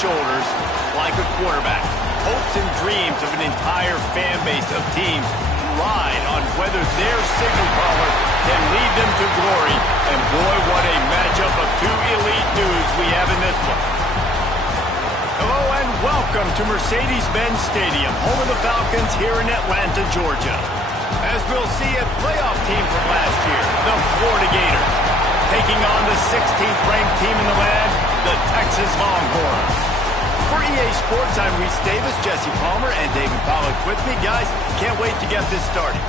shoulders like a quarterback. Hopes and dreams of an entire fan base of teams ride on whether their signal caller can lead them to glory. And boy, what a matchup of two elite dudes we have in this one. Hello and welcome to Mercedes-Benz Stadium, home of the Falcons here in Atlanta, Georgia. As we'll see, a playoff team from last year, the Florida Gators, taking on the 16th ranked team in the land, the Texas Longhorns. For EA Sports, I'm Reese Davis, Jesse Palmer, and David Pollack with me. Guys, can't wait to get this started.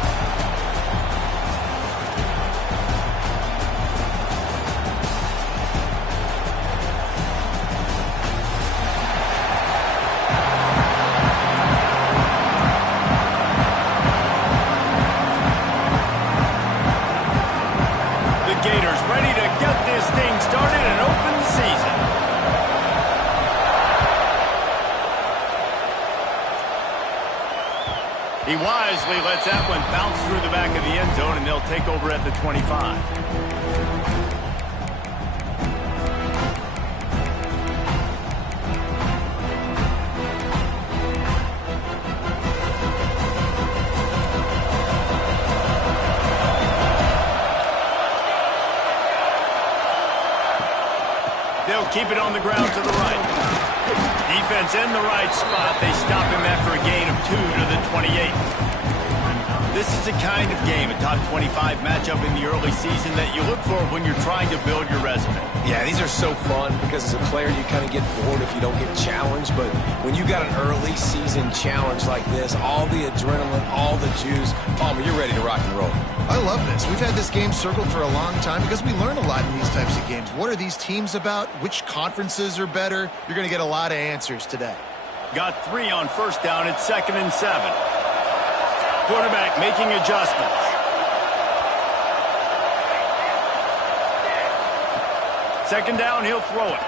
Gators ready to get this thing started and open the season. He wisely lets that one bounce through the back of the end zone, and they'll take over at the 25. They'll keep it on the ground to the right. Defense in the right spot. They stop him after a gain of 2 to the 28. This is the kind of game, a top 25 matchup in the early season, that you look for when you're trying to build your resume. Yeah, these are so fun because as a player you kind of get bored if you don't get challenged. But when you got an early season challenge like this, all the adrenaline, all the juice, Palmer, you're ready to rock and roll. I love this. We've had this game circled for a long time because we learn a lot in these types of games. What are these teams about? Which conferences are better? You're going to get a lot of answers today. Got 3 on first down. It's 2nd and 7. Quarterback making adjustments. Second down, he'll throw it.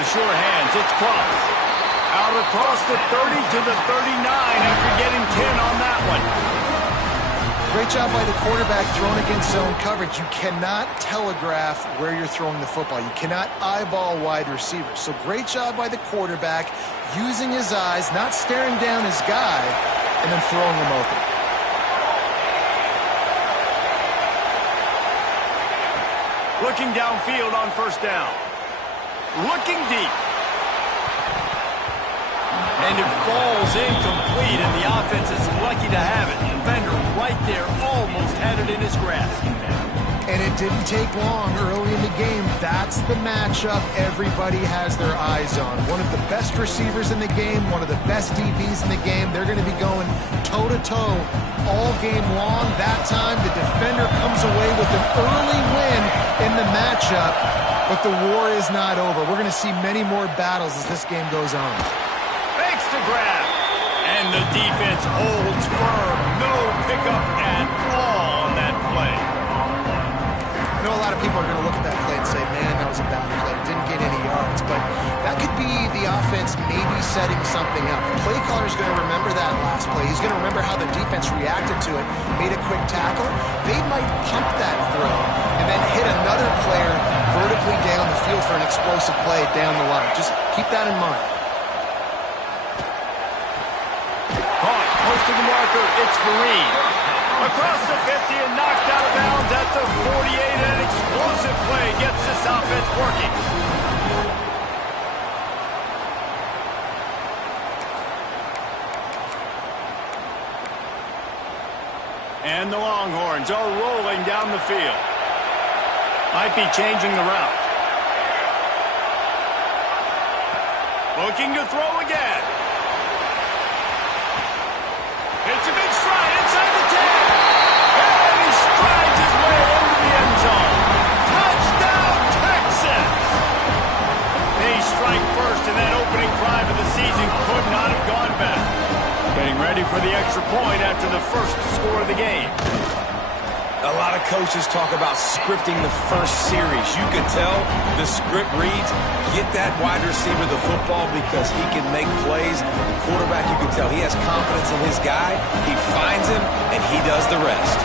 The sure hands, it's Cross. Out across the 30 to the 39 after getting 10 on that one. Great job by the quarterback throwing against zone coverage. You cannot telegraph where you're throwing the football. You cannot eyeball wide receivers. So great job by the quarterback using his eyes, not staring down his guy, and then throwing him open. Looking downfield on first down. Looking deep. And it falls incomplete, and the offense is lucky to have it. Defender right there almost had it in his grasp. And it didn't take long early in the game. That's the matchup everybody has their eyes on. One of the best receivers in the game, one of the best DBs in the game. They're going to be going toe-to-toe all game long. That time, the defender comes away with an early win in the matchup, but the war is not over. We're going to see many more battles as this game goes on. Fakes to grab. And the defense holds firm. No pickup at all on that play. I know a lot of people are going to look at that play and say, man, that was a bad play. Didn't get any yards. But that could be the offense maybe setting something up. The play caller is going to remember that last play. He's going to remember how the defense reacted to it, made a quick tackle. They might pump that throw and then hit another player vertically down the field for an explosive play down the line. Just keep that in mind. Caught, close to the marker, it's Fareed. Across the 50 and knocked out of bounds at the 48. An explosive play gets this offense working. And the Longhorns are rolling down the field. Might be changing the route. Looking to throw again. It's a big stride inside the 10. And he strides his way into the end zone. Touchdown, Texas! They strike first, and that opening drive of the season could not have gone better. Getting ready for the extra point after the first score of the game. A lot of coaches talk about scripting the first series. You could tell the script reads, get that wide receiver the football because he can make plays. The quarterback, you can tell he has confidence in his guy. He finds him, and he does the rest.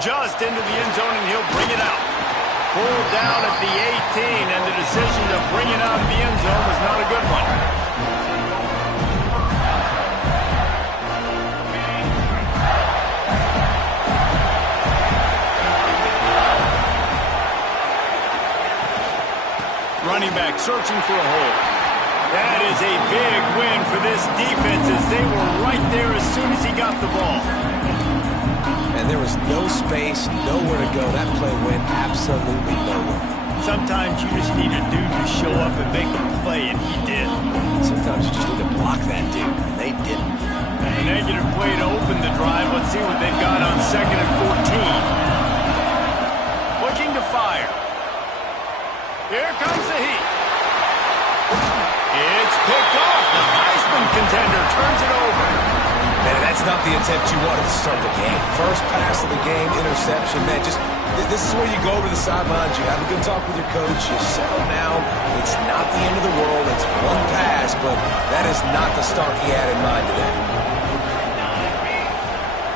Just into the end zone, and he'll bring it out. Pulled down at the 18, and the decision to bring it out of the end zone was not a good one. Running back searching for a hole. That is a big win for this defense as they were right there as soon as he got the ball. And there was no space, nowhere to go. That play went absolutely nowhere. Sometimes you just need a dude to show up and make a play, and he did. Sometimes you just need to block that dude, and they didn't. A negative play to open the drive. Let's see what they've got on 2nd and 14. Looking to fire. Here comes the heat. It's picked off. The Heisman contender turns it over. Man, that's not the attempt you wanted to start the game. First pass of the game, interception. Man, this is where you go over the sidelines. You have a good talk with your coach. You settle down. It's not the end of the world. It's one pass, but that is not the start he had in mind today.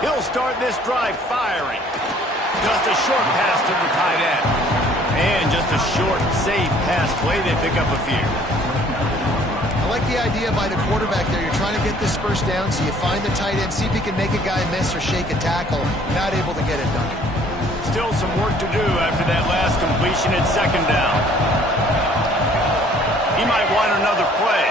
He'll start this drive firing. Just a short pass to the tight end. And just a short, safe pass play. They pick up a few. I like the idea by the quarterback there. You're trying to get this first down, so you find the tight end, see if he can make a guy miss or shake a tackle. Not able to get it done. Still some work to do after that last completion at 2nd down. He might want another play.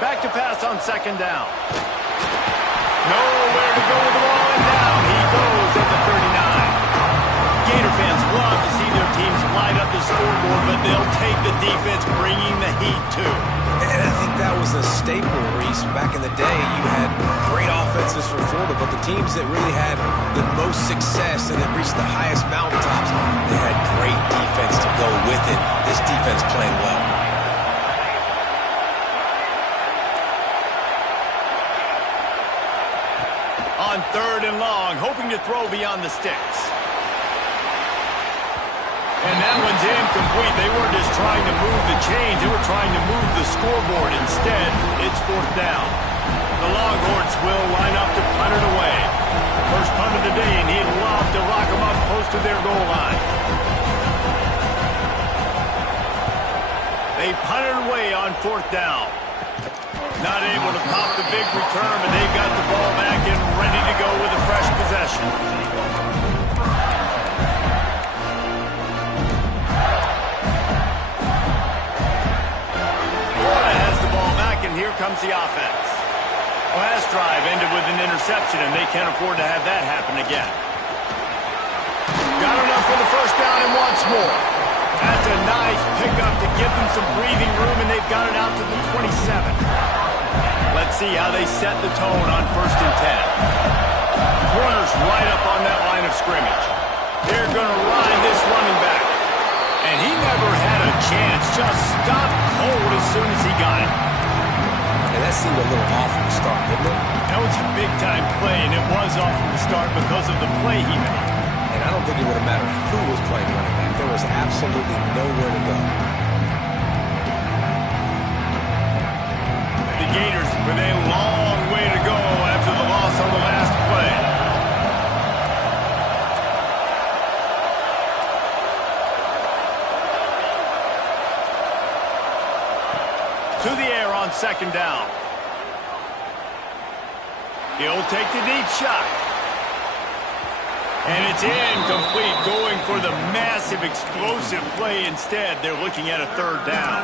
Back to pass on 2nd down. Nowhere to go with the ball, and down he goes at the 39. Gator fans love to see their teams light up the scoreboard, but they'll take the defense bringing the heat too. And I think that was a staple, Reese. Back in the day, you had great offenses for Florida, but the teams that really had the most success and that reached the highest mountaintops, they had great defense to go with it. This defense playing well. On 3rd and long, hoping to throw beyond the sticks. And that one's incomplete. They weren't just trying to move the chains. They were trying to move the scoreboard. Instead, it's 4th down. The Longhorns will line up to punt it away. First punt of the day, and he'd love to lock them up close to their goal line. They punt it away on 4th down. Not able to pop the big return, but they've got the ball back and ready to go with a fresh possession. Florida has the ball back, and here comes the offense. Last drive ended with an interception, and they can't afford to have that happen again. Got enough for the first down and wants more. That's a nice pickup to give them some breathing room, and they've got it out to the 27. Let's see how they set the tone on 1st and 10. Corners right up on that line of scrimmage. They're going to ride this running back. And he never had a chance. Just stopped cold as soon as he got it. And that seemed a little off from the start, didn't it? That was a big-time play, and it was off from the start because of the play he made. And I don't think it would have mattered who was playing running back. There was absolutely nowhere to go. The Gators with a long way to go after the loss on the last play. To the air on 2nd down. He'll take the deep shot. And it's incomplete, going for the massive, explosive play instead. They're looking at a 3rd down.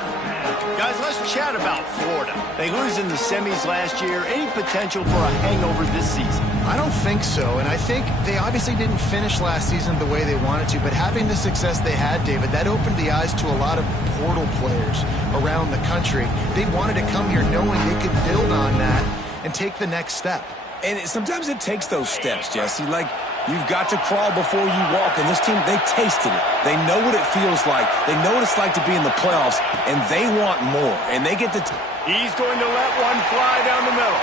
Guys, let's chat about Florida. They lose in the semis last year. Any potential for a hangover this season? I don't think so, and I think they obviously didn't finish last season the way they wanted to, but having the success they had, David, that opened the eyes to a lot of portal players around the country. They wanted to come here knowing they could build on that and take the next step. And sometimes it takes those steps, Jesse. Like, you've got to crawl before you walk, and this team, they tasted it. They know what it feels like. They know what it's like to be in the playoffs, and they want more, and they get to... He's going to let one fly down the middle.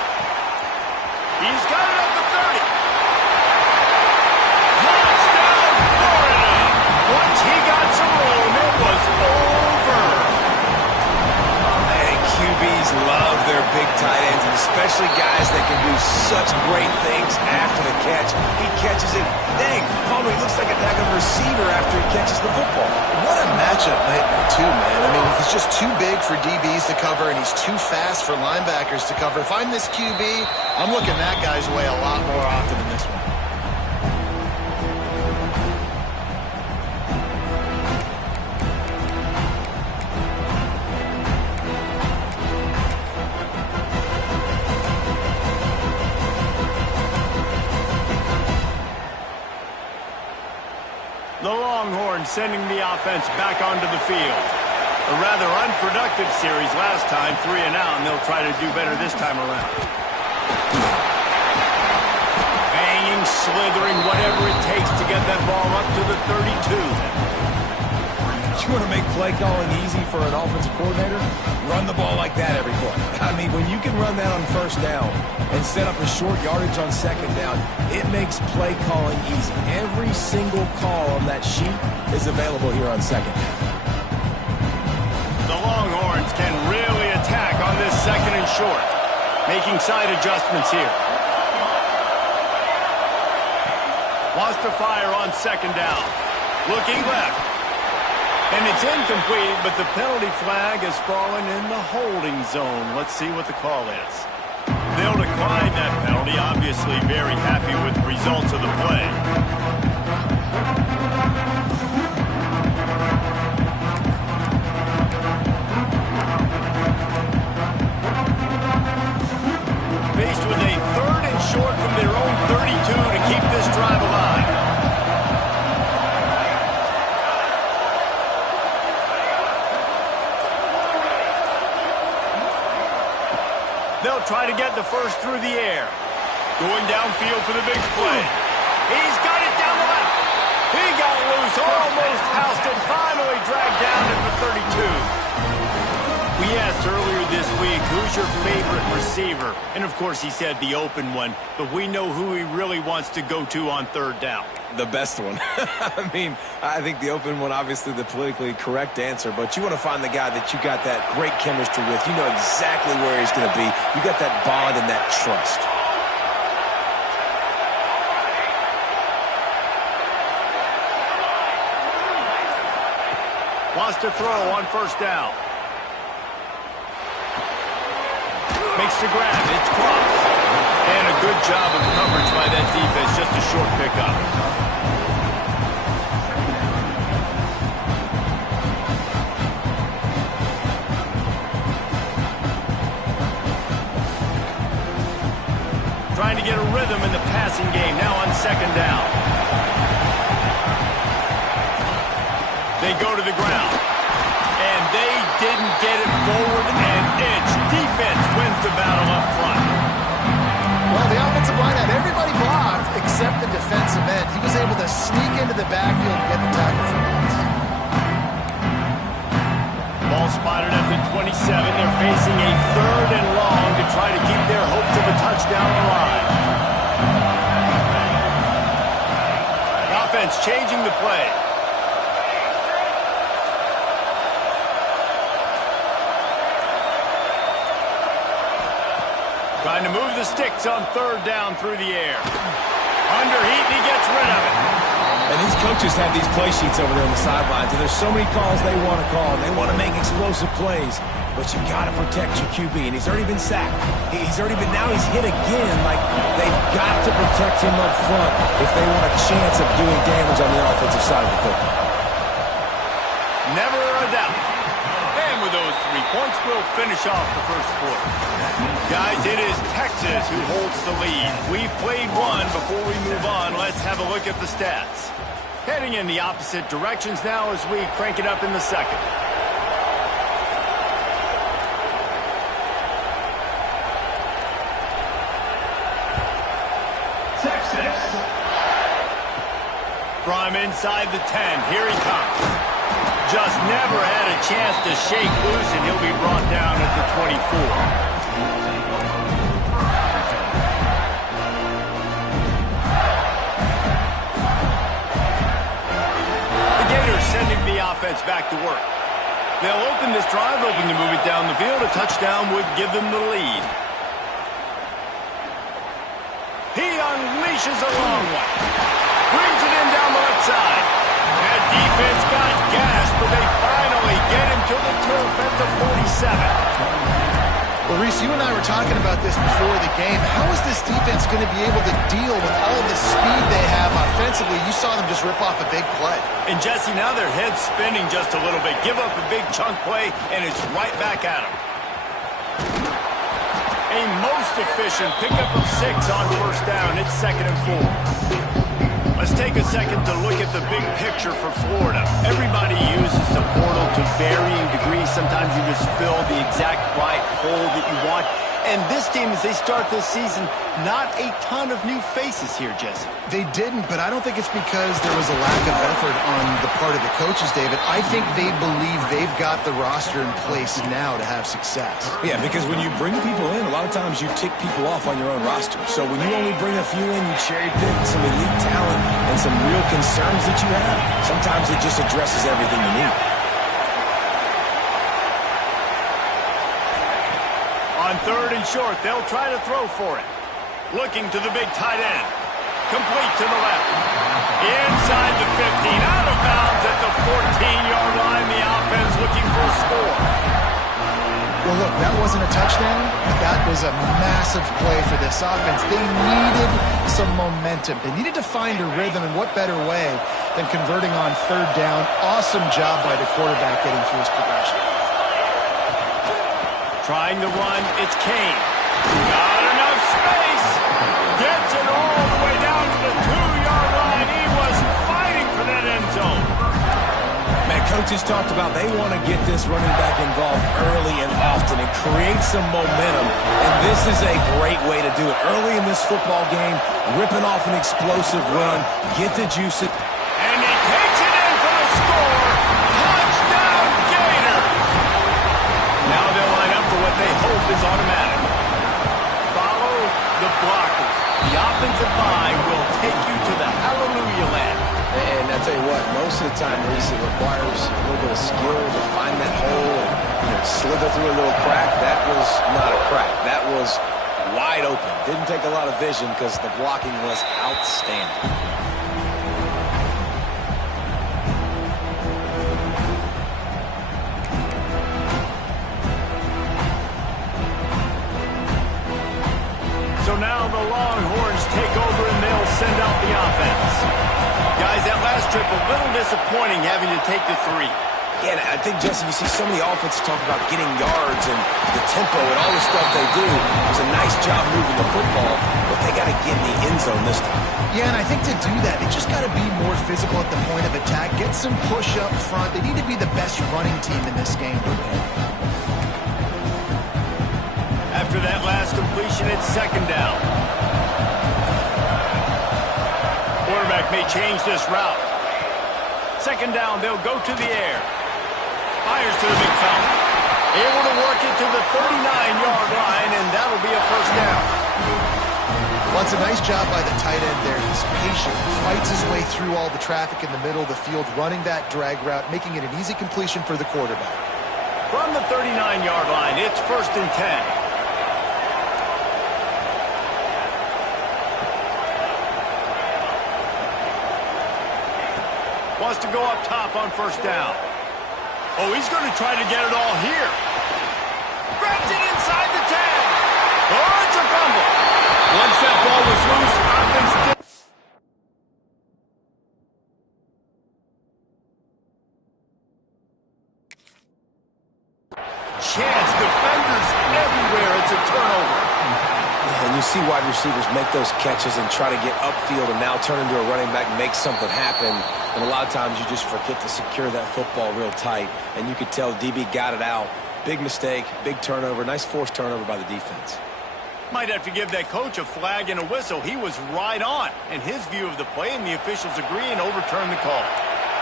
He's got it up to 30. Touchdown, Florida! Once he got some room, it was over. big tight ends, and especially guys that can do such great things after the catch. He catches it. Dang, Palmer, he looks like a daggone receiver after he catches the football. What a matchup nightmare, too, man. I mean, he's just too big for DBs to cover, and he's too fast for linebackers to cover. If I'm this QB, I'm looking that guy's way a lot more often than this one. The Longhorns sending the offense back onto the field. A rather unproductive series last time, 3 and out, and they'll try to do better this time around. Banging, slithering, whatever it takes to get that ball up to the 32. You want to make play calling easy for an offensive coordinator? Run the ball like that every play. I mean, when you can run that on first down and set up a short yardage on second down, it makes play calling easy. Every single call on that sheet is available here on second down. The Longhorns can really attack on this second and short. Making side adjustments here. Wants to fire on second down. Looking left. And it's incomplete, but the penalty flag has fallen in the holding zone. Let's see what the call is. They'll decline that penalty. Obviously very happy with the results of the play. Faced with a third and short from their own 32 to keep this drive alive. They'll try to get the first through the air. Going downfield for the big play. He's got it down the left. He got loose, almost housed it, finally dragged down at the 32. We asked earlier this week, who's your favorite receiver? And of course he said the open one, but we know who he really wants to go to on third down. The best one. I mean, I think the open one, obviously the politically correct answer, but you want to find the guy that you got that great chemistry with. You know exactly where he's going to be. You got that bond and that trust. Wants to throw on first down. Makes the grab. It's crossed. And a good job of coverage by that defense. Just a short pickup. Trying to get a rhythm in the passing game. Now on second down. They go to the ground. And they didn't get it forward an inch. Defense wins the battle up front. Well, the offensive line had everybody blocked except the defensive end. He was able to sneak into the backfield and get the tackle for once. Ball spotted at the 27. They're facing a third and long to try to keep their hopes of a touchdown alive. The offense changing the play. Trying to move the sticks on third down through the air. Under heat, and he gets rid of it. And these coaches have these play sheets over there on the sidelines, and there's so many calls they want to call. They want to make explosive plays, but you got to protect your QB, and he's already been sacked. He's hit again. Like, they've got to protect him up front if they want a chance of doing damage on the offensive side of the football. Never a doubt. And with those 3 points, we'll finish off the first quarter. Guys, it is Texas who holds the lead. We've played one. Before we move on, let's have a look at the stats. Heading in the opposite directions now as we crank it up in the second. Texas. From inside the 10, here he comes. Just never had a chance to shake loose, and he'll be brought down at the 24. Sending the offense back to work. They'll open this drive, hoping to move it down the field. A touchdown would give them the lead. He unleashes a long one. Brings it in down the left side. That defense got gas, but they finally get him to the turf at the 47. Well, Reese, you and I were talking about this before the game. How is this defense going to be able to deal with all the speed they have offensively? You saw them just rip off a big play. And, Jesse, now their head's spinning just a little bit. Give up a big chunk play, and it's right back at them. A most efficient pickup of 6 on first down. It's 2nd and 4. Let's take a second to look at the big picture for Florida. Everybody uses the portal to varying degrees. Sometimes you just fill the exact right hole that you want. And this team, as they start this season, not a ton of new faces here, Jesse. They didn't, but I don't think it's because there was a lack of effort on the part of the coaches, David. I think they believe they've got the roster in place now to have success. Yeah, because when you bring people in, a lot of times you tick people off on your own roster. So when you only bring a few in, you cherry pick some elite talent and some real concerns that you have. Sometimes it just addresses everything you need. On 3rd and short, they'll try to throw for it. Looking to the big tight end. Complete to the left. Inside the 15. Out of bounds at the 14-yard line. The offense looking for a score. Well, look, that wasn't a touchdown, but that was a massive play for this offense. They needed some momentum. They needed to find a rhythm, and what better way than converting on 3rd down. Awesome job by the quarterback getting through his progression. Trying to run, it's Kane. Got enough space. Gets it all the way down to the 2-yard line. He was fighting for that end zone. Man, coaches talked about they want to get this running back involved early and often and create some momentum. And this is a great way to do it. Early in this football game, ripping off an explosive run, get the juice. And he takes it in for the score. Touchdown, Gator. Now they'll line up for what they hope is automatic. Follow the blockers. The offensive line will take you to the hallelujah land. And I tell you what, most of the time, Reese, it requires a little bit of skill to find that hole and slither through a little crack. That was not a crack. That was wide open. Didn't take a lot of vision because the blocking was outstanding. So now the Longhorns take over and they'll send out the offense. Guys, that last trip, a little disappointing having to take the 3. Yeah, and I think, Jesse, you see so many offenses talk about getting yards and the tempo and all the stuff they do. It was a nice job moving the football, but they got to get in the end zone this time. Yeah, and I think to do that, they just got to be more physical at the point of attack, get some push up front. They need to be the best running team in this game. After that last completion, it's 2nd down. Quarterback may change this route. 2nd down, they'll go to the air. Fires to the big foul. Able to work it to the 39-yard line, and that'll be a 1st down. Well, it's a nice job by the tight end there. He's patient, fights his way through all the traffic in the middle of the field, running that drag route, making it an easy completion for the quarterback. From the 39-yard line, it's 1st and 10. Wants to go up top on 1st down. Oh, he's going to try to get it all here. Grabs it inside the 10. Oh, it's a fumble. Once that ball was loose, offense did. Chance, defenders everywhere. It's a turnover. And you see wide receivers make those catches and try to get upfield and now turn into a running back, make something happen. And a lot of times you just forget to secure that football real tight. And you could tell DB got it out. Big mistake, big turnover, nice forced turnover by the defense. Might have to give that coach a flag and a whistle. He was right on in his view of the play, and the officials agree and overturn the call.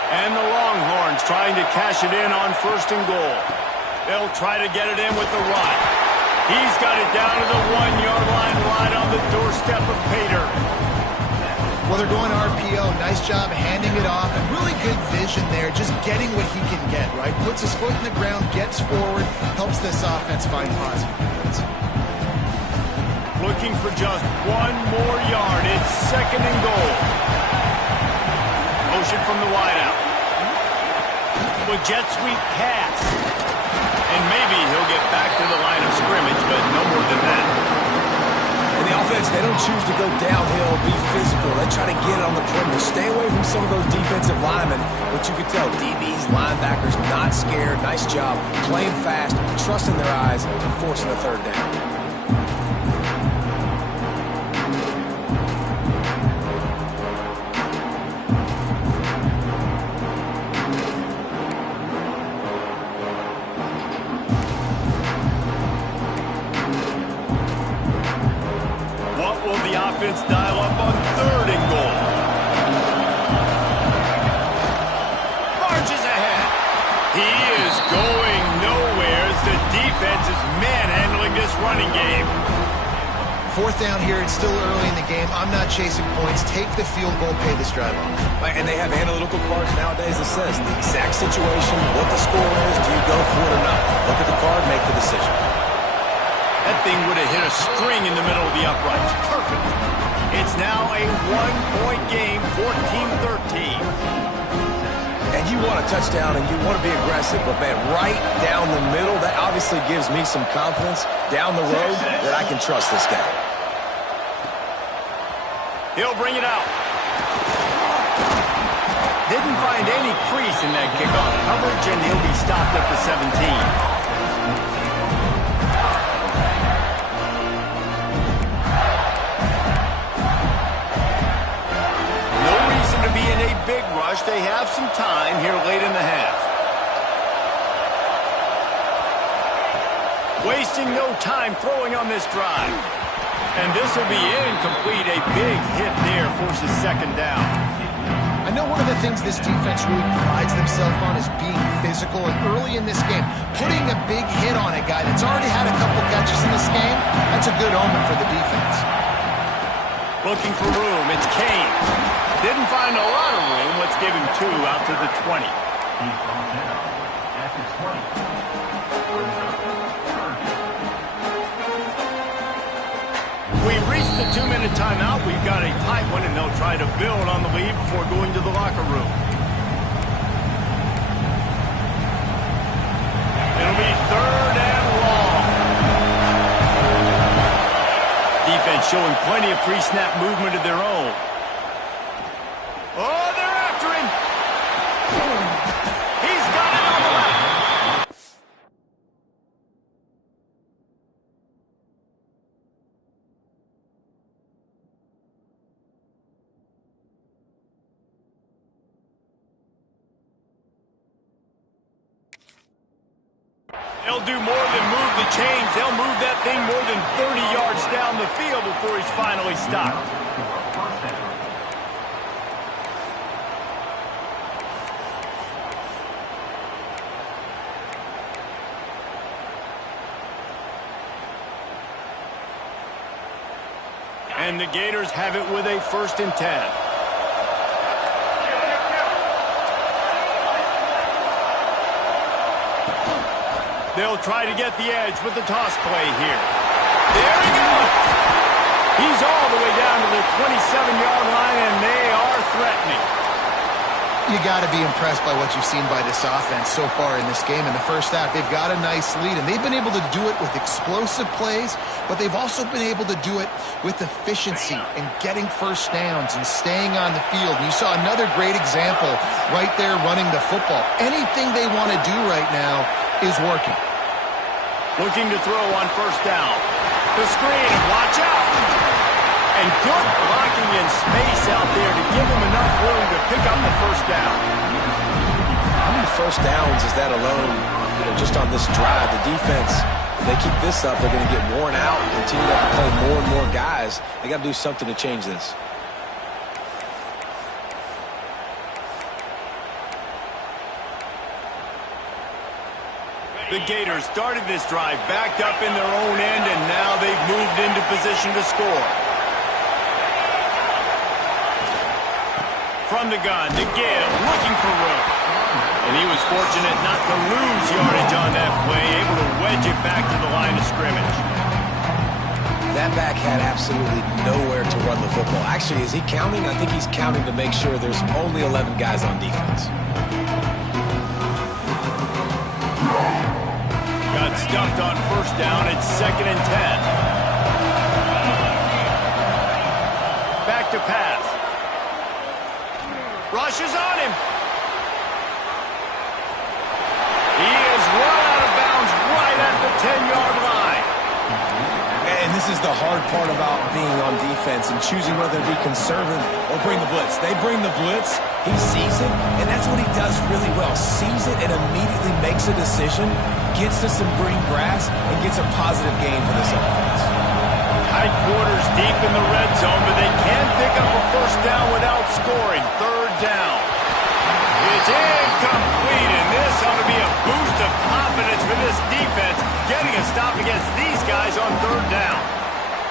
And the Longhorns trying to cash it in on 1st and goal. They'll try to get it in with the run. He's got it down to the 1-yard line right on the doorstep of Pater. Well, they're going RPO. Nice job handing it off. And really good vision there, just getting what he can get, right? Puts his foot in the ground, gets forward, helps this offense find positive points. Looking for just one more yard. It's 2nd and goal. Motion from the wideout. With jet sweep pass. And maybe he'll get back to the line of scrimmage, but no more than that. In the offense, they don't choose to go downhill, be physical. They try to get it on the perimeter. Stay away from some of those defensive linemen. But you can tell, DBs, linebackers, not scared. Nice job playing fast, trusting their eyes, and forcing a 3rd down. Dial up on 3rd and goal. Marches ahead. He is going nowhere as the defense is manhandling this running game. 4th down here. It's still early in the game. I'm not chasing points. Take the field goal, pay this drive off. And they have analytical cards nowadays that says the exact situation, what the score is, do you go for it or not? Look at the card, make the decision. That thing would have hit a string in the middle of the uprights. Perfect. It's now a 1-point game, 14-13. And you want a touchdown and you want to be aggressive, but man, right down the middle, that obviously gives me some confidence down the road that I can trust this guy. He'll bring it out. Didn't find any crease in that kickoff coverage, and he'll be stopped at the 17. Big rush. They have some time here late in the half. Wasting no time throwing on this drive. And this will be incomplete. A big hit there forces 2nd down. I know one of the things this defense really prides themselves on is being physical. And early in this game, putting a big hit on a guy that's already had a couple catches in this game, that's a good omen for the defense. Looking for room. It's Kane. Didn't find a lot of room. Let's give him 2 out to the 20. We've reached the 2-minute timeout. We've got a tight one, and they'll try to build on the lead before going to the locker room. It'll be 3rd and long. Defense showing plenty of pre-snap movement of their own. Oh, they're after him. He's got it on the left. They'll do more than move the chains. They'll move that thing more than 30 yards down the field before he's finally stopped. And the Gators have it with a 1st and 10. They'll try to get the edge with the toss play here. There he goes! He's all the way down to the 27-yard line, and they are threatening. You got to be impressed by what you've seen by this offense so far in this game. In the first half, they've got a nice lead, and they've been able to do it with explosive plays, but they've also been able to do it with efficiency and getting 1st downs and staying on the field. And you saw another great example right there running the football. Anything they want to do right now is working. Looking to throw on 1st down. The screen, watch out! And good blocking in space out there to give him enough room to pick up the 1st down. How many 1st downs is that alone, just on this drive? The defense, if they keep this up, they're going to get worn out and continue to have to play more and more guys. They got to do something to change this. The Gators started this drive backed up in their own end, and now they've moved into position to score. from the gun to give, looking for room. And he was fortunate not to lose yardage on that play, able to wedge it back to the line of scrimmage. That back had absolutely nowhere to run the football. Actually, is he counting? I think he's counting to make sure there's only 11 guys on defense. Got stuffed on first down. It's 2nd and 10. Back to pass. Rushes on him. He is run out of bounds right at the 10-yard line. And this is the hard part about being on defense and choosing whether to be conservative or bring the blitz. They bring the blitz, he sees it, and that's what he does really well. Sees it and immediately makes a decision, gets to some green grass, and gets a positive gain for this offense. Tight quarters deep in the red zone, but they can pick up a first down without scoring. 3rd down. It's incomplete, and this ought to be a boost of confidence for this defense, getting a stop against these guys on 3rd down.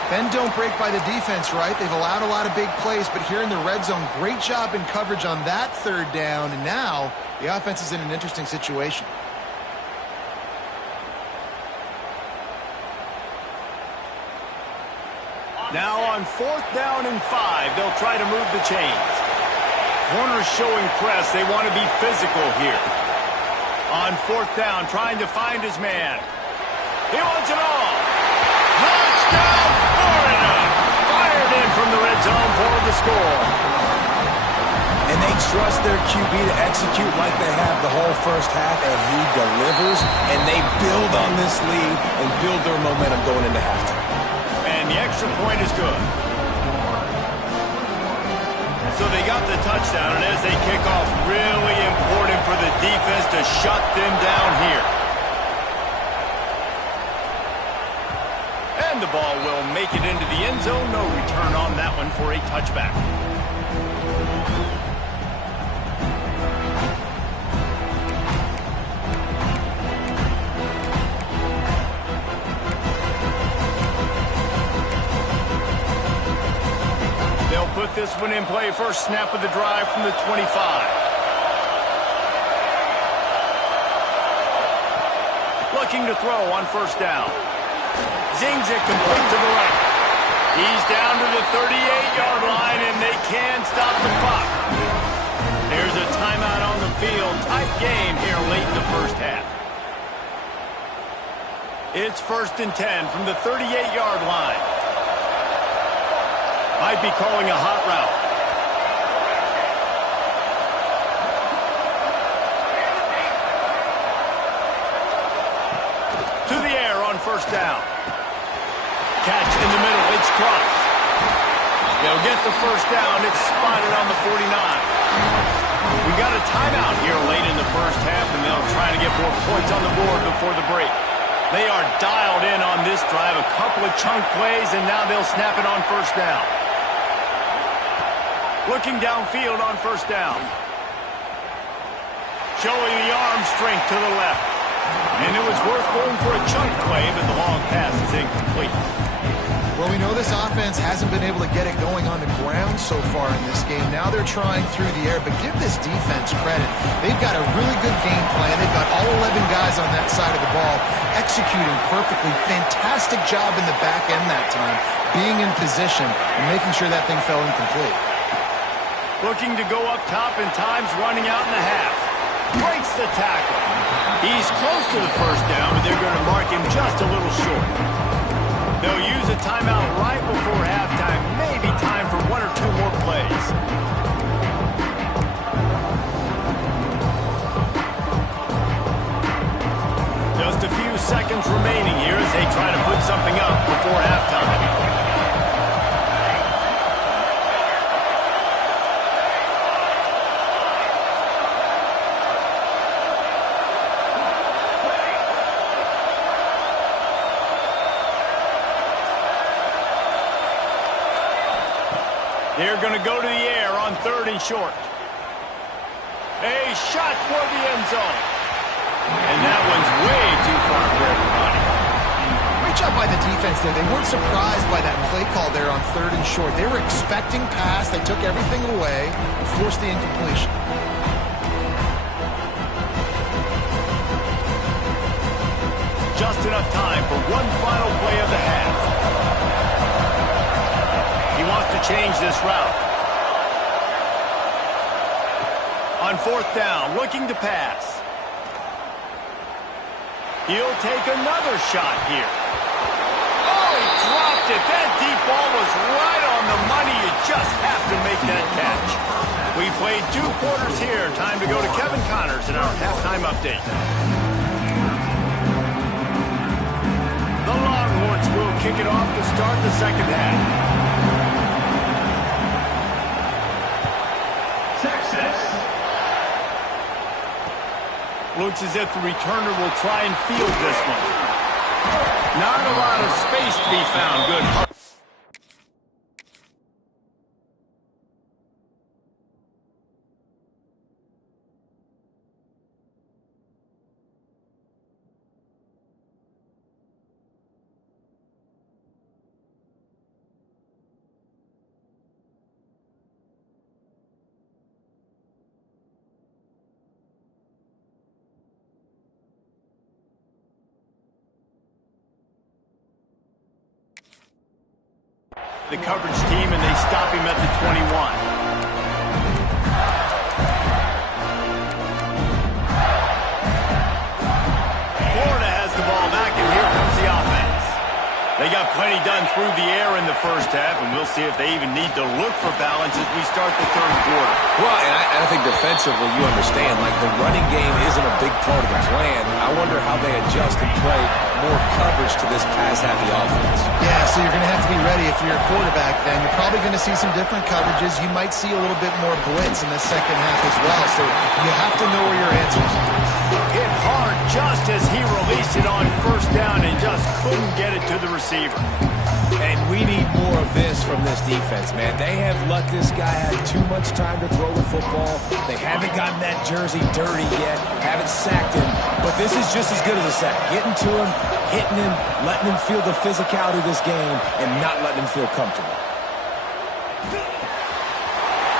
Bend don't break by the defense, right? They've allowed a lot of big plays, but here in the red zone, great job in coverage on that 3rd down, and now the offense is in an interesting situation. Now on 4th down and 5, they'll try to move the chains. Corners showing press. They want to be physical here. On 4th down, trying to find his man. He wants it all. Touchdown, Florida! Fired in from the red zone for the score. And they trust their QB to execute like they have the whole first half, and he delivers, and they build on this lead and build their momentum going into halftime. And the extra point is good. So they got the touchdown, and as they kick off, really important for the defense to shut them down here. And the ball will make it into the end zone. No return on that one for a touchback. Put this one in play. First snap of the drive from the 25. Looking to throw on first down. Zings it complete to the right. He's down to the 38-yard line, and they can stop the clock. There's a timeout on the field. Tight game here late in the first half. It's 1st and 10 from the 38-yard line. Might be calling a hot route. To the air on first down. Catch in the middle. It's Cross. They'll get the first down. It's spotted on the 49. We got a timeout here late in the first half, and they'll try to get more points on the board before the break. They are dialed in on this drive. A couple of chunk plays, and now they'll snap it on first down. Looking downfield on first down. Showing the arm strength to the left. And it was worth going for a chunk play, but the long pass is incomplete. Well, we know this offense hasn't been able to get it going on the ground so far in this game. Now they're trying through the air, but give this defense credit. They've got a really good game plan. They've got all 11 guys on that side of the ball executing perfectly. Fantastic job in the back end that time, being in position and making sure that thing fell incomplete. Looking to go up top, and time's running out in the half. Breaks the tackle. He's close to the first down, but they're going to mark him just a little short. They'll use a timeout right before halftime. Maybe time for 1 or 2 more plays. Just a few seconds remaining here as they try to put something up before halftime. They're going to go to the air on 3rd and short. A shot toward the end zone. And that one's way too far for everybody. Great job by the defense defense there. They weren't surprised by that play call there on 3rd and short. They were expecting pass. They took everything away and forced the incompletion. Just enough time for one final play of the half. He wants to change this route. On 4th down, looking to pass. He'll take another shot here. Oh, he dropped it. That deep ball was right on the money. You just have to make that catch. We played 2 quarters here. Time to go to Kevin Connors in our halftime update. The Longhorns will kick it off to start the second half. Texas. Looks as if the returner will try and field this one. Not a lot of space to be found. Good. The coverage team, and they stop him at the 21. Florida has the ball back, and here comes the offense. They got plenty done through the air in the first half, and we'll see if they even need to look for balance as we start the 3rd quarter. Well, and I think defensively, you understand, like the running game isn't a big part of the plan. I wonder how they adjust and play more coverage to this pass-happy offense. Yeah, so you're going to have to be ready if you're a quarterback then. You're probably going to see some different coverages. You might see a little bit more blitz in the second half as well, so you have to know where your answers are. Hit hard just as he released it on 1st down and just couldn't get it to the receiver. And we need more of this from this defense, man. They have let this guy have too much time to throw the football. They haven't gotten that jersey dirty yet, haven't sacked him. But this is just as good as a sack. Getting to him, hitting him, letting him feel the physicality of this game, and not letting him feel comfortable.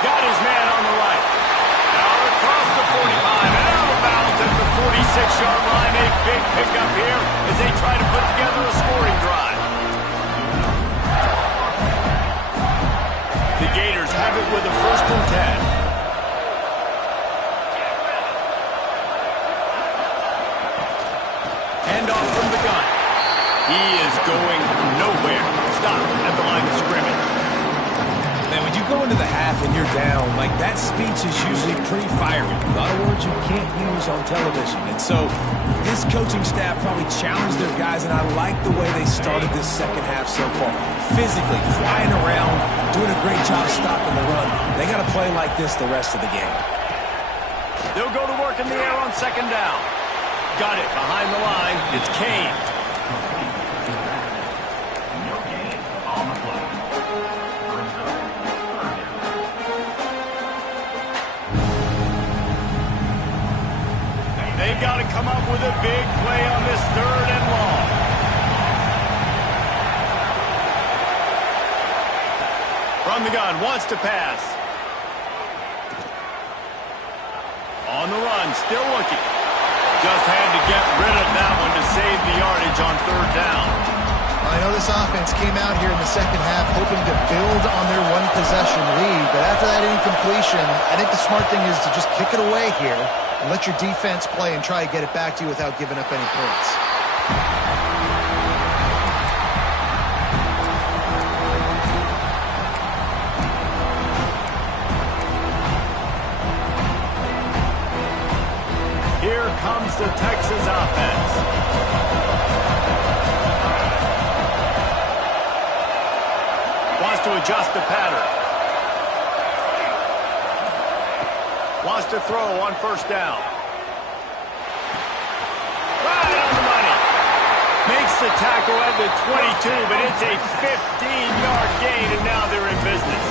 Got his man on the right. Now across the 45 and out of bounds at the 46-yard line. A big pickup here as they try to put together a scoring drive. The Gators have it with a 1st and 10. Handoff from the gun. He is going nowhere. Stop at the line of scrimmage. Man, when you go into the half and you're down, like that speech is usually pretty fiery. A lot of words you can't use on television. And so this coaching staff probably challenged their guys, and I like the way they started this second half so far. Physically, flying around, doing a great job stopping the run. They got to play like this the rest of the game. They'll go to work in the air on 2nd down. Got it behind the line. It's Kane. They got to come up with a big play on this 3rd and long. From the gun, wants to pass. On the run, still looking. Just had to get rid of that one to save the yardage on 3rd down. I know this offense came out here in the second half hoping to build on their one-possession lead, but after that incompletion, I think the smart thing is to just kick it away here and let your defense play and try to get it back to you without giving up any points. Here comes the Texas offense. Wants to adjust the pattern. Wants to throw on 1st down. Right on the money. Makes the tackle at the 22, but it's a 15-yard gain, and now they're in business.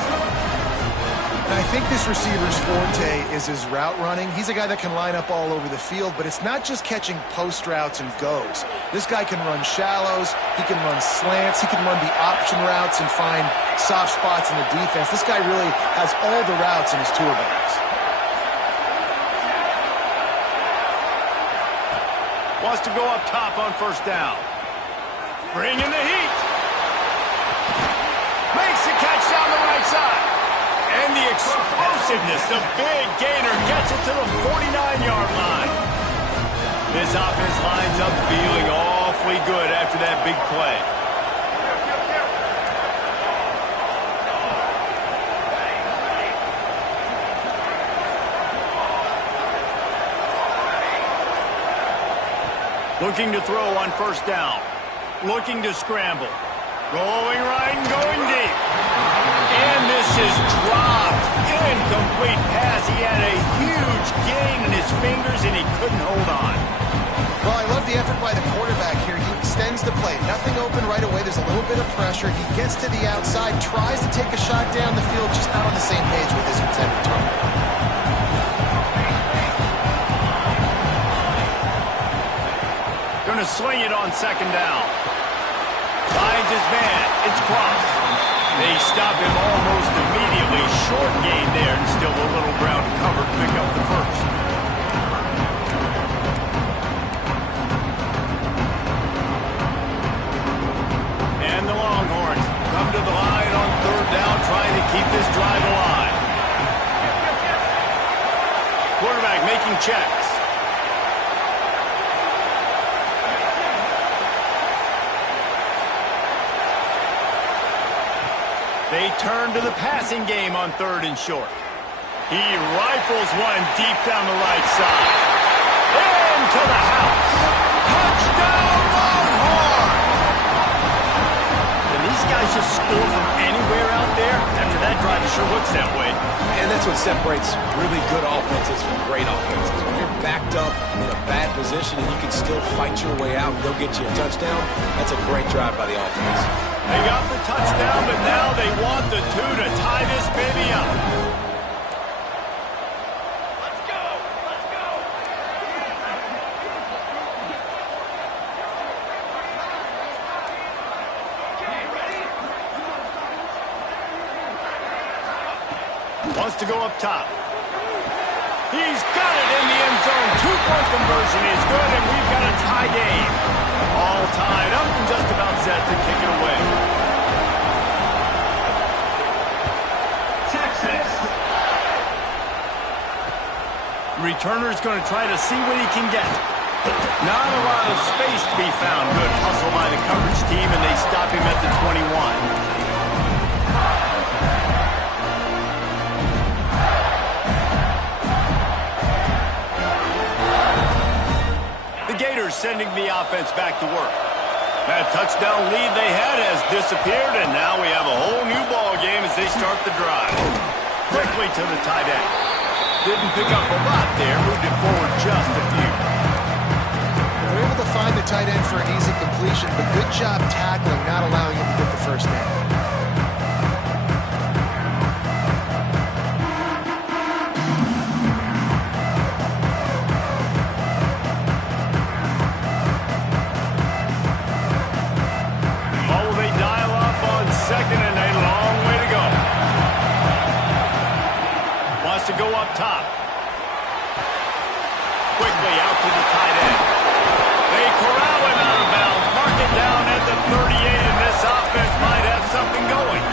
And I think this receiver's forte is his route running. He's a guy that can line up all over the field, but it's not just catching post routes and goes. This guy can run shallows, he can run slants, he can run the option routes and find soft spots in the defense. This guy really has all the routes in his tool bags. Wants to go up top on first down. Bringing the heat. Makes the catch down the right side. And the explosiveness, the big gainer gets it to the 49-yard line. This offense lines up feeling awfully good after that big play. Looking to throw on first down. Looking to scramble. Rolling right and going deep. And this is dropped. Incomplete pass. He had a huge gain in his fingers and he couldn't hold on. Well, I love the effort by the quarterback here. He extends the play. Nothing open right away. There's a little bit of pressure. He gets to the outside, tries to take a shot down the field, just not on the same page with his intended target. Going to swing it on second down. Finds his man. It's crossed. They stop him almost immediately. Short gain there and still a little ground to cover to pick up the first. And the Longhorns come to the line on third down, trying to keep this drive alive. Quarterback making checks. They turn to the passing game on third and short. He rifles one deep down the right side. Into the house. Touchdown, Longhorns! And these guys just score from anywhere out there. After that drive, it sure looks that way. And that's what separates really good offenses from great offenses. When you're backed up in a bad position and you can still fight your way out and go get you a touchdown, that's a great drive by the offense. They got the touchdown, but now they want the two to tie this baby up. Let's go! Let's go! Okay, ready? Wants to go up top. He's got it in the end zone. Two-point conversion is good, and we've got a tie game. All tied up and just about set to kick it away. Texas. The returner's going to try to see what he can get. Not a lot of space to be found. Good hustle by the coverage team, and they stop him at the 21. The Gators sending the offense back to work. That touchdown lead they had has disappeared, and now we have a whole new ball game as they start the drive. Quickly to the tight end. Didn't pick up a lot there, moved it forward just a few. They're able to find the tight end for an easy completion, but good job tackling, not allowing him to get the first down. Second and a long way to go. Wants to go up top. Quickly out to the tight end. They corral him out of bounds. Mark it down at the 38, and this offense might have something going.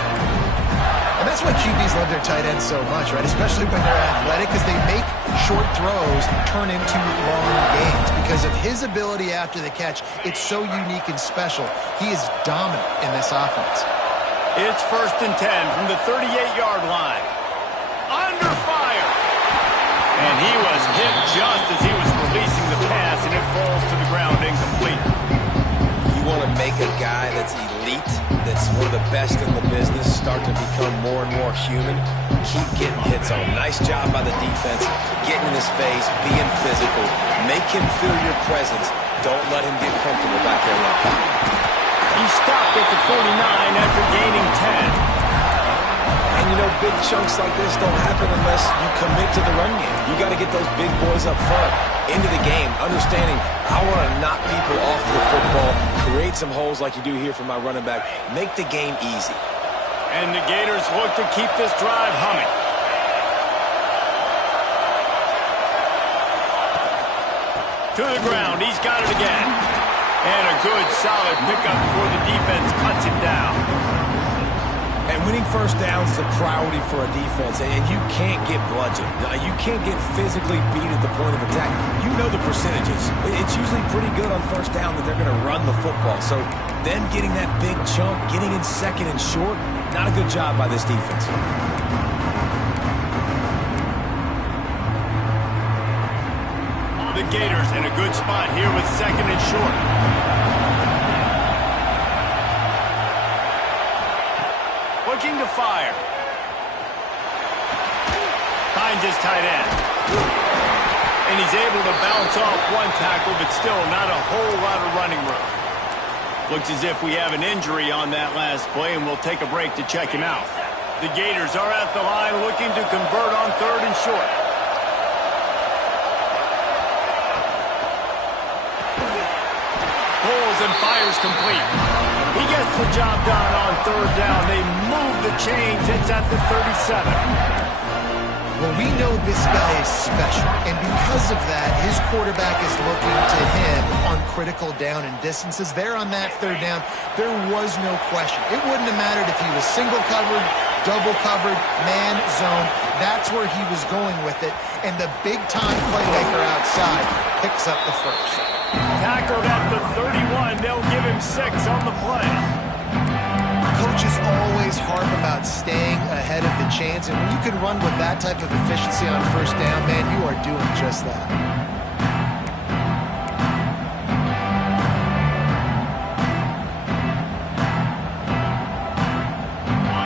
And that's why QBs love their tight ends so much, right? Especially when they're athletic, because they make short throws turn into long gains. Because of his ability after the catch, it's so unique and special. He is dominant in this offense. It's first and 10 from the 38-yard line. Under fire. And he was hit just as he was releasing the pass, and it falls to the ground incomplete. You want to make a guy that's elite, that's one of the best in the business, start to become more and more human. Keep getting hits on him. Nice job by the defense, getting in his face, being physical. Make him feel your presence. Don't let him get comfortable back there in that pocket. He stopped at the 49 after gaining 10. And, you know, big chunks like this don't happen unless you commit to the run game. You got to get those big boys up front into the game, understanding I want to knock people off the football, create some holes like you do here for my running back, make the game easy. And the Gators look to keep this drive humming. To the ground, he's got it again. And a good, solid pickup before the defense cuts him down. And winning first downs is a priority for a defense, and you can't get bludgeoned. You can't get physically beat at the point of attack. You know the percentages. It's usually pretty good on first down that they're going to run the football. So them getting that big chunk, getting in second and short, not a good job by this defense. The Gators in a good spot here with second and short. Looking to fire. Finds his tight end. And he's able to bounce off one tackle, but still not a whole lot of running room. Looks as if we have an injury on that last play, and we'll take a break to check him out. The Gators are at the line looking to convert on third and short. Pulls and fires complete. He gets the job done on third down. They move the chains. It's at the 37. Well, we know this guy is special, and because of that, his quarterback is looking to him on critical down and distances. There on that third down, there was no question. It wouldn't have mattered if he was single covered, double covered, man zone. That's where he was going with it, and the big-time playmaker outside picks up the first. Tackled at the 31. They'll give him 6 on the play. Coaches always harp about staying ahead of the chains, and when you can run with that type of efficiency on first down, man, you are doing just that.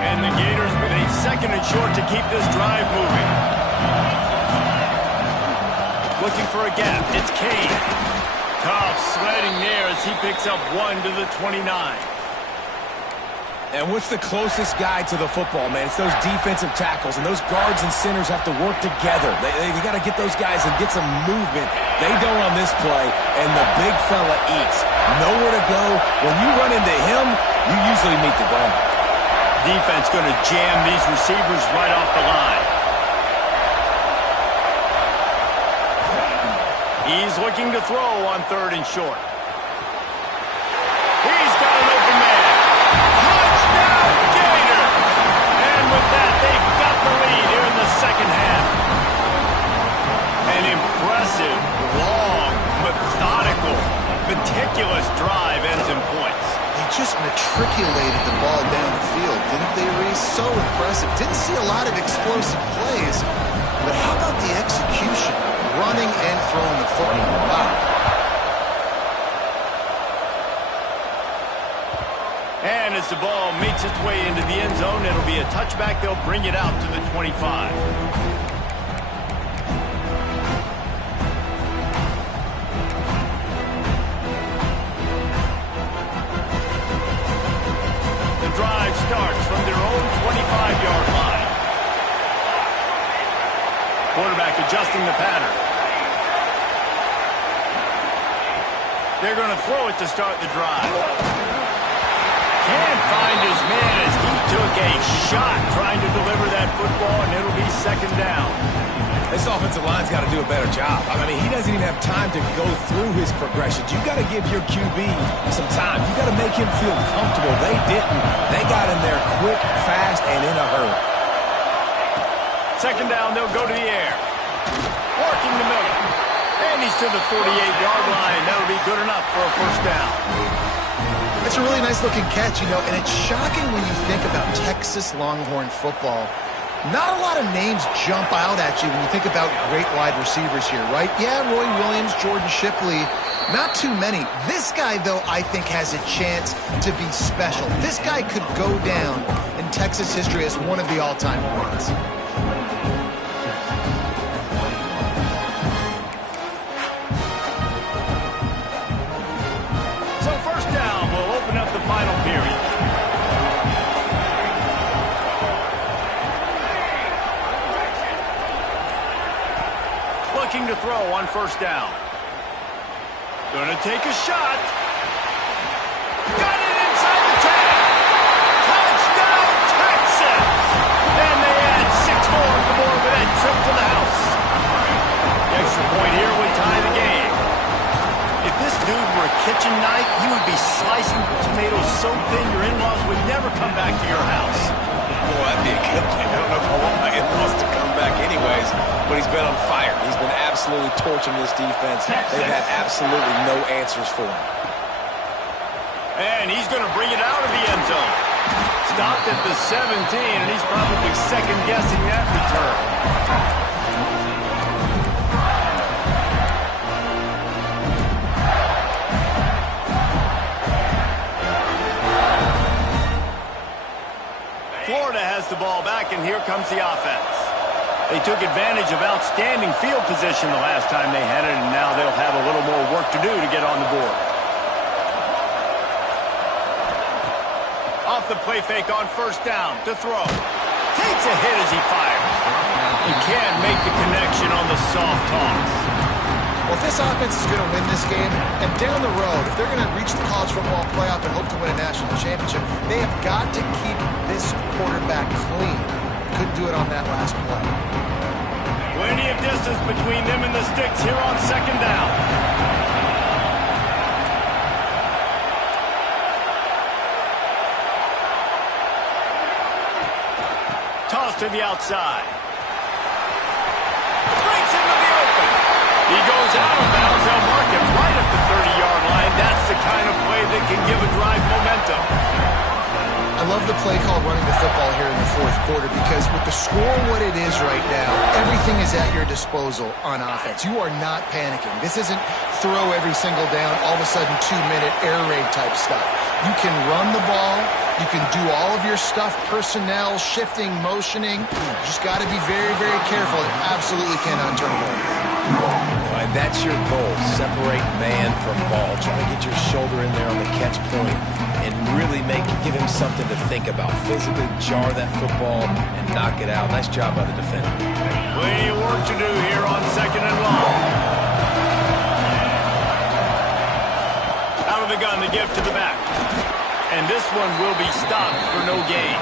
And the Gators with a second and short to keep this drive moving. Looking for a gap. It's Kane. Tough sledding there as he picks up 1 to the 29. And what's the closest guy to the football, man? It's those defensive tackles, and those guards and centers have to work together. They got to get those guys and get some movement. They don't on this play, and the big fella eats. Nowhere to go. When you run into him, you usually meet the ground. Defense going to jam these receivers right off the line. He's looking to throw on third and short. He's got an open man. Touchdown, Gator! And with that, they've got the lead here in the second half. An impressive, long, methodical, meticulous drive ends in points. They just matriculated the ball down the field, didn't they, Reese? So impressive. Didn't see a lot of explosive plays, but how about the execution? Running and throwing the football. Wow. And as the ball makes its way into the end zone, it'll be a touchback. They'll bring it out to the 25. The drive starts from their own 25-yard line. Quarterback adjusting the pattern. They're going to throw it to start the drive. Can't find his man as he took a shot trying to deliver that football, and it'll be second down. This offensive line's got to do a better job. I mean, he doesn't even have time to go through his progressions. You got to give your QB some time. You got to make him feel comfortable. They didn't. They got in there quick, fast, and in a hurry. Second down, they'll go to the air. Working the middle. And he's to the 48-yard line. That'll be good enough for a first down. It's a really nice-looking catch, you know, and it's shocking when you think about Texas Longhorn football. Not a lot of names jump out at you when you think about great wide receivers here, right? Yeah, Roy Williams, Jordan Shipley, not too many. This guy, though, I think has a chance to be special. This guy could go down in Texas history as one of the all-time greats. So first down will open up the final period. looking to throw on first down. Gonna take a shot. Got it inside the 10. Touchdown, Texans! And they add 6 more for more with that trip to the house. The extra point here would tie the game. If this dude were a kitchen knife, he would be slicing tomatoes so thin your in-laws would never come back to your house. Boy, that'd be a good thing. I don't know if I want my in-laws to come back anyways, but he's been on fire. He's been absolutely torching this defense. They've had absolutely no answers for him. And he's going to bring it out of the end zone. Stopped at the 17, and he's probably second-guessing that return. Florida has the ball back, and here comes the offense. They took advantage of outstanding field position the last time they had it, and now they'll have a little more work to do to get on the board. Off the play fake on first down to throw. Takes a hit as he fires. He can't make the connection on the soft toss. Well, if this offense is going to win this game, and down the road, if they're going to reach the college football playoff and hope to win a national championship, they have got to keep this quarterback clean. Couldn't do it on that last play. Plenty of distance between them and the sticks here on second down. Toss to the outside. Breaks into the open. He goes out of bounds. They'll mark him right at the 30-yard line. That's the kind of play that can give a drive momentum. I love the play called running the football here in the fourth quarter because with the score what it is right now, everything is at your disposal on offense. You are not panicking. This isn't throw every single down, all of a sudden 2-minute air raid type stuff. You can run the ball. You can do all of your stuff, personnel, shifting, motioning. You just got to be very, very careful. It absolutely cannot turn it over. And that's your goal. Separate man from ball. Try to get your shoulder in there on the catch point and really give him something to think about. Physically jar that football and knock it out. Nice job by the defender. Plenty of work to do here on second and long. Out of the gun, the give to the back. And this one will be stopped for no gain.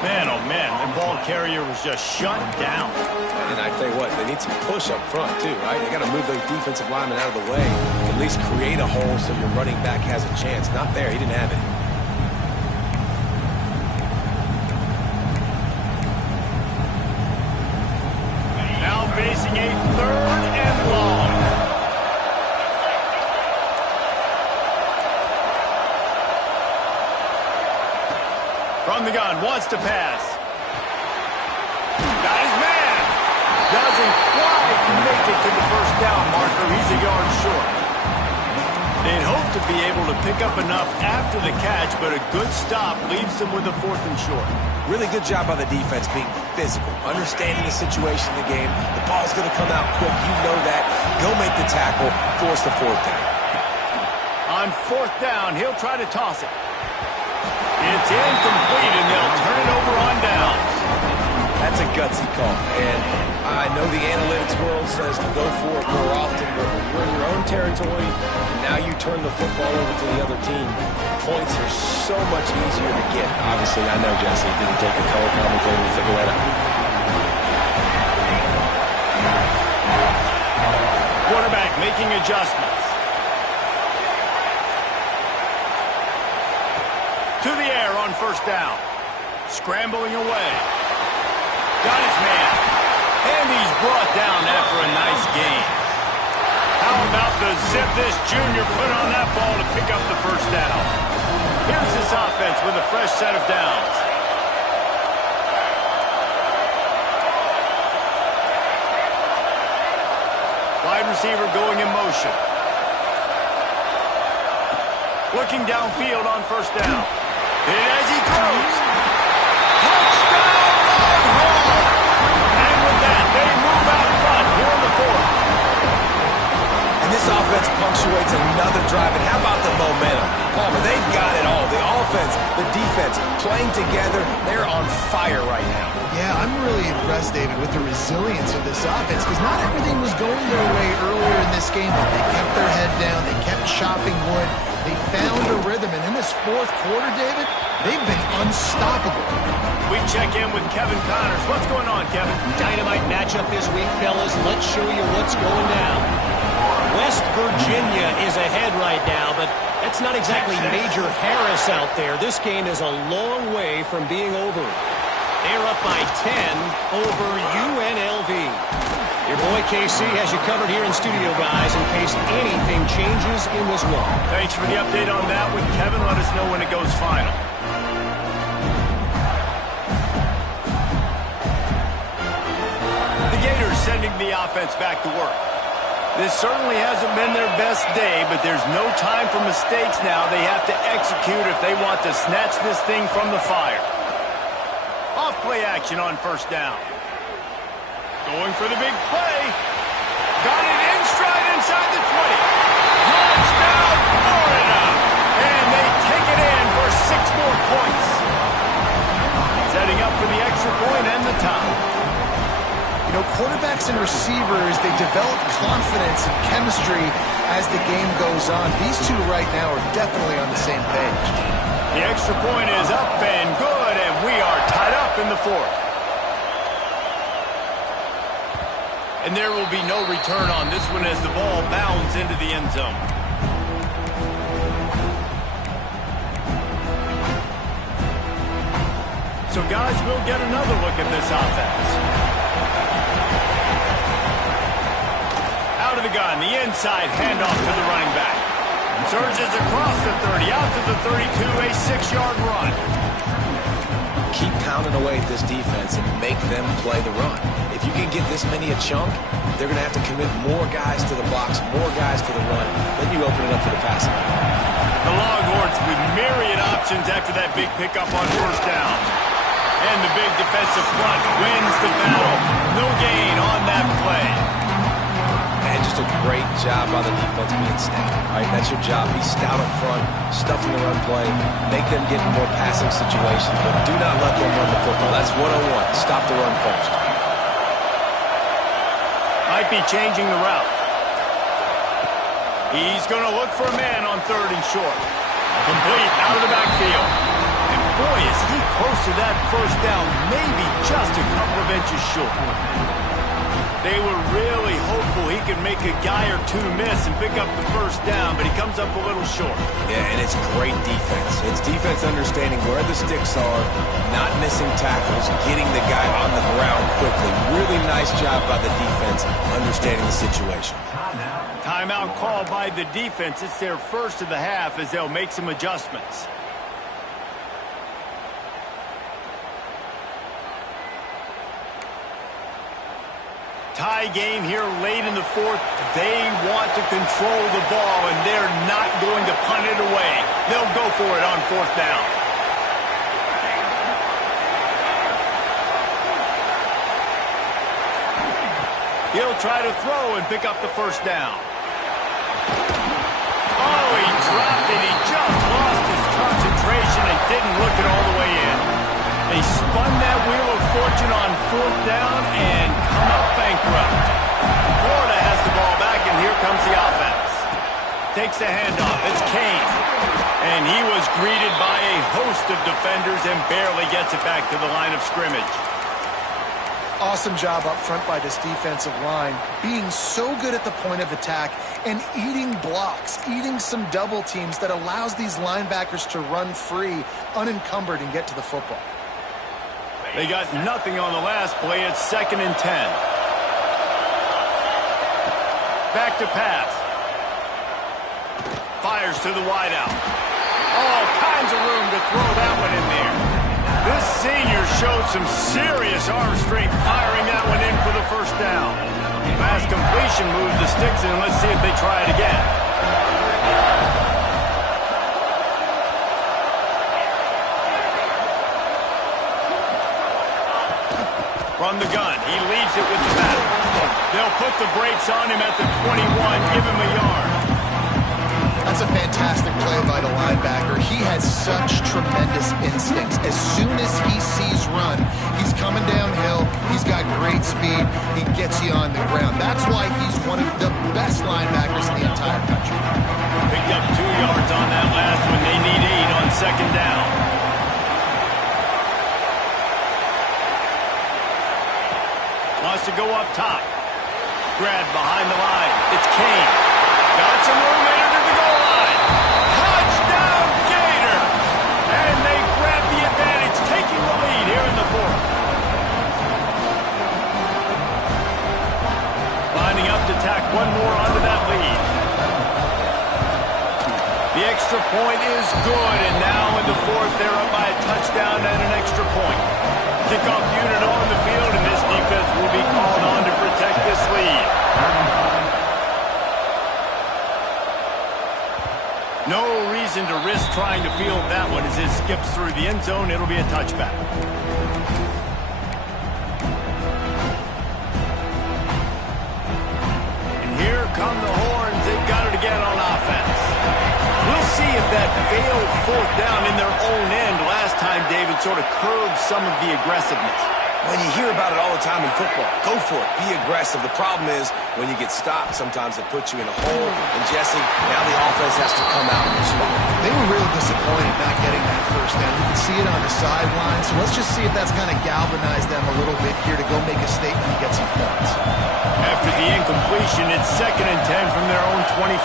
Man, oh man, the ball carrier was just shut down. And I tell you what, they need some push up front too, right? They got to move those defensive linemen out of the way. At least create a hole so your running back has a chance. Not there, he didn't have it. Now facing a third and long. From the gun, wants to pass. Got his man. Doesn't quite make it to the first down marker. He's a yard short. They'd hope to be able to pick up enough after the catch, but a good stop leaves them with a fourth and short. Really good job by the defense being physical, understanding the situation in the game. The ball's going to come out quick. You know that. Go make the tackle, force the fourth down. On fourth down, he'll try to toss it. It's incomplete, and they'll turn it over on downs. That's a gutsy call. And I know the analytics world says to go for it more often, but when you're in your own territory, and now you turn the football over to the other team, points are so much easier to get. Obviously, I know, Jesse, it didn't take a color commentator to figure that out. Quarterback making adjustments. To the air on first down. Scrambling away. Got his man. And he's brought down after a nice gain. How about the zip this junior put on that ball to pick up the first down? Here's this offense with a fresh set of downs. Wide receiver going in motion. Looking downfield on first down. And as he throws, touchdown, Hall! And with that, they move out front here in the fourth. And this offense punctuates another drive. And how about the momentum? Palmer, they've got it all. The offense, the defense, playing together. They're on fire right now. Yeah, I'm really impressed, David, with the resilience of this offense because not everything was going their way earlier in this game, but they kept their head down. They kept chopping wood. They found a rhythm, and in this fourth quarter, David, they've been unstoppable. We check in with Kevin Connors. What's going on, Kevin? Dynamite matchup this week, fellas. Let's show you what's going down. West Virginia is ahead right now, but that's not exactly Major Harris out there. This game is a long way from being over. They're up by 10 over UNLV. Your boy KC has you covered here in studio, guys, in case anything changes in this one. Thanks for the update on that one, Kevin. Let us know when it goes final. The Gators sending the offense back to work. This certainly hasn't been their best day, but there's no time for mistakes now. They have to execute if they want to snatch this thing from the fire. Off-play action on first down. Going for the big play. Got it in stride inside the 20. Touchdown, Florida! And they take it in for 6 more points. Setting up for the extra point and the tie. You know, quarterbacks and receivers, they develop confidence and chemistry as the game goes on. These two right now are definitely on the same page. The extra point is up and good, and we are tied up in the fourth. And there will be no return on this one as the ball bounds into the end zone. So, guys, we'll get another look at this offense. Out of the gun, the inside handoff to the running back. Surges across the 30, out to the 32, a 6-yard run. Keep pounding away at this defense and make them play the run. If you can get this many a chunk, they're going to have to commit more guys to the box, more guys to the run. Then you open it up for the passing game. The Longhorns with myriad options after that big pickup on first down. And the big defensive front wins the battle. No gain on that play. And just a great job by the defense being stout. All right, that's your job. Be stout up front, stuff in the run play, make them get in more passing situations, but do not let them run the football. That's 101. Stop the run first. Might be changing the route. He's going to look for a man on 3rd and short. Complete out of the backfield. And boy, is he close to that first down, maybe just a couple of inches short. They were really hopeful he could make a guy or two miss and pick up the first down, but he comes up a little short. Yeah, and it's great defense. It's defense understanding where the sticks are, not missing tackles, getting the guy on the ground quickly. Really nice job by the defense understanding the situation. Timeout call by the defense. It's their first of the half as they'll make some adjustments. Tie game here late in the fourth. They want to control the ball, and they're not going to punt it away. They'll go for it on 4th down. He'll try to throw and pick up the first down. Oh, he dropped it. He just lost his concentration and didn't look it all the way in. They spun that wheel of fortune on 4th down and come up bankrupt. Florida has the ball back, and here comes the offense. Takes the handoff. It's Kane. And he was greeted by a host of defenders and barely gets it back to the line of scrimmage. Awesome job up front by this defensive line, being so good at the point of attack and eating blocks, eating some double teams that allows these linebackers to run free, unencumbered, and get to the football. They got nothing on the last play. It's 2nd and 10. Back to pass. Fires to the wideout. All kinds of room to throw that one in there. This senior showed some serious arm strength firing that one in for the first down. Pass completion moves the sticks in. Let's see if they try it again. From the gun, he leads it with the battle. They'll put the brakes on him at the 21, give him a yard. That's That's a fantastic play by the linebacker. He has such tremendous instincts. As soon as he sees run, he's coming downhill. He's got great speed. He gets you on the ground. That's why he's one of the best linebackers in the entire country. Picked up 2 yards on that last one. They need 8 on second down. Wants to go up top. Grabbed behind the line. It's Kane. Got some room into the goal line. Touchdown, Gator! And they grab the advantage, taking the lead here in the fourth. Lining up to tack one more onto that lead. The extra point is good, and now in the fourth, they're up by a touchdown and an extra point. Kickoff unit on the field, and this defense will be called on to protect this lead. No reason to risk trying to field that one as it skips through the end zone. It'll be a touchback. And here come the horns. They've got it again on offense. We'll see if that failed fourth down in their own end last time, David, sort of curbed some of the aggressiveness. When you hear about it all the time in football, go for it. Be aggressive. The problem is when you get stopped, sometimes it puts you in a hole. And, Jesse, now the offense has to come out and respond. They were really disappointed not getting that first down. You can see it on the sideline. So let's just see if that's kind of galvanized them a little bit here to go make a statement and get some points. After the incompletion, it's 2nd and 10 from their own 25.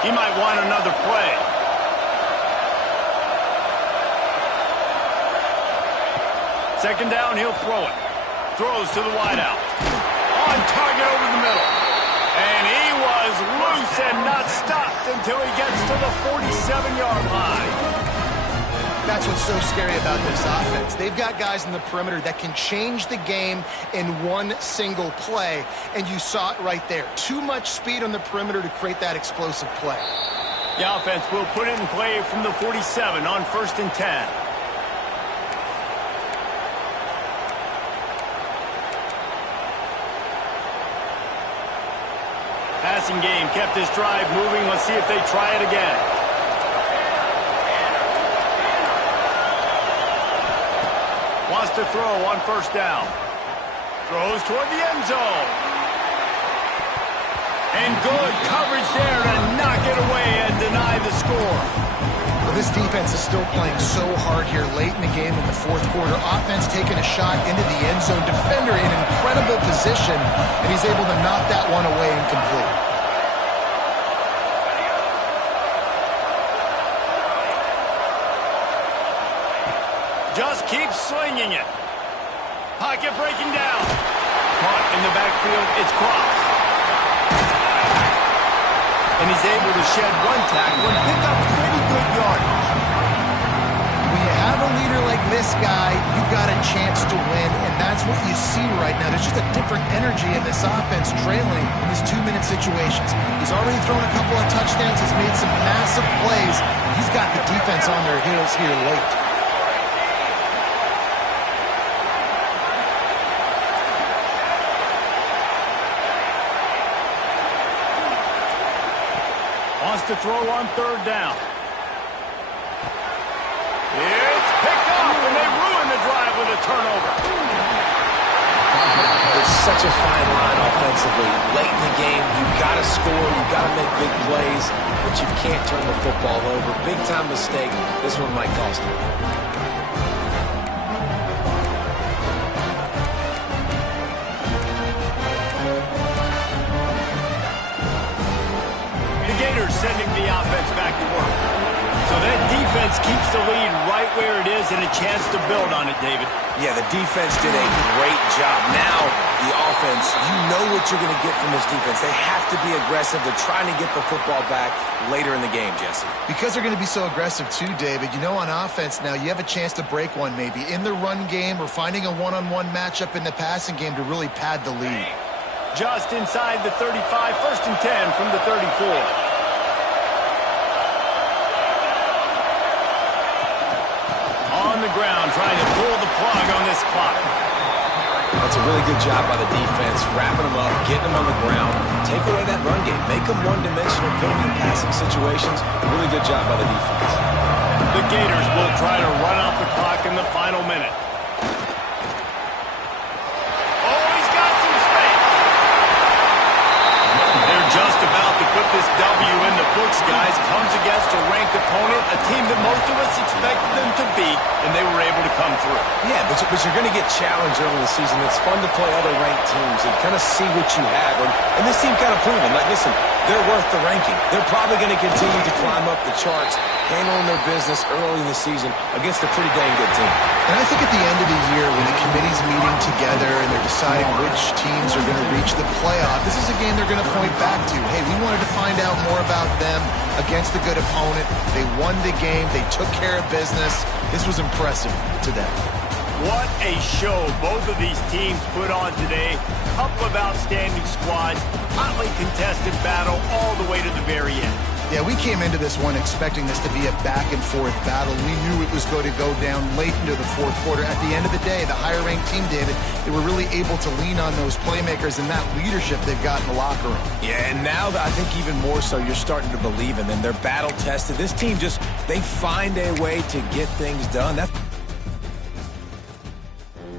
He might want another play. Second down, he'll throw it. Throws to the wideout. On target over the middle. And he was loose and not stopped until he gets to the 47-yard line. That's what's so scary about this offense. They've got guys in the perimeter that can change the game in one single play, and you saw it right there. Too much speed on the perimeter to create that explosive play. The offense will put it in play from the 47 on 1st and 10. Passing game kept this drive moving. Let's see if they try it again. Wants to throw on 1st down. Throws toward the end zone. And good coverage there to knock it away and deny the score. Well, this defense is still playing so hard here late in the game in the fourth quarter. Offense taking a shot into the end zone. Defender in incredible position, and he's able to knock that one away incomplete. Just keep slinging it. Pocket breaking down. Caught in the backfield. It's Cross. And he's able to shed one tackle and pick up pretty good yardage. When you have a leader like this guy, you've got a chance to win, and that's what you see right now. There's just a different energy in this offense trailing in these 2-minute situations. He's already thrown a couple of touchdowns. He's made some massive plays. He's got the defense on their heels here late. Wants to throw on 3rd down. It's picked off, and they ruin the drive with a turnover. It's such a fine line offensively. Late in the game, you've got to score, you've got to make big plays, but you can't turn the football over. Big-time mistake. This one might cost you. Sending the offense back to work. So that defense keeps the lead right where it is and a chance to build on it, David. Yeah, the defense did a great job. Now, the offense, you know what you're going to get from this defense. They have to be aggressive. They're trying to get the football back later in the game, Jesse. Because they're going to be so aggressive too, David, you know on offense now you have a chance to break one maybe in the run game or finding a one-on-one matchup in the passing game to really pad the lead. Just inside the 35, 1st and 10 from the 34. On the ground, trying to pull the plug on this clock. That's a really good job by the defense, wrapping them up, getting them on the ground. Take away that run game. Make them one-dimensional, put them in passing situations. Really good job by the defense. The Gators will try to run out the clock in the final minute. Oh, he's got some space. They're just about to put this W in the books, guys. Comes against a ranked opponent, a team that most of us expected them to beat, and they were able to come through. Yeah, but you're going to get challenged early in the season. It's fun to play other ranked teams and kind of see what you have. And this team kind of proven, like, listen, they're worth the ranking. They're probably going to continue to climb up the charts, handling their business early in the season against a pretty dang good team. And I think at the end of the year, when the committee's meeting together and they're deciding which teams are going to reach the playoff, this is a game they're going to point back to. Hey, we wanted to find out more about them against a good opponent. They won the game. They took care of business. This was impressive to them. What a show both of these teams put on today. Couple of outstanding squads, hotly contested battle all the way to the very end. Yeah, we came into this one expecting this to be a back-and-forth battle. We knew it was going to go down late into the fourth quarter. At the end of the day, the higher-ranked team, David, they were really able to lean on those playmakers and that leadership they've got in the locker room. Yeah, and now I think even more so, you're starting to believe in them. They're battle-tested. This team just, they find a way to get things done. That's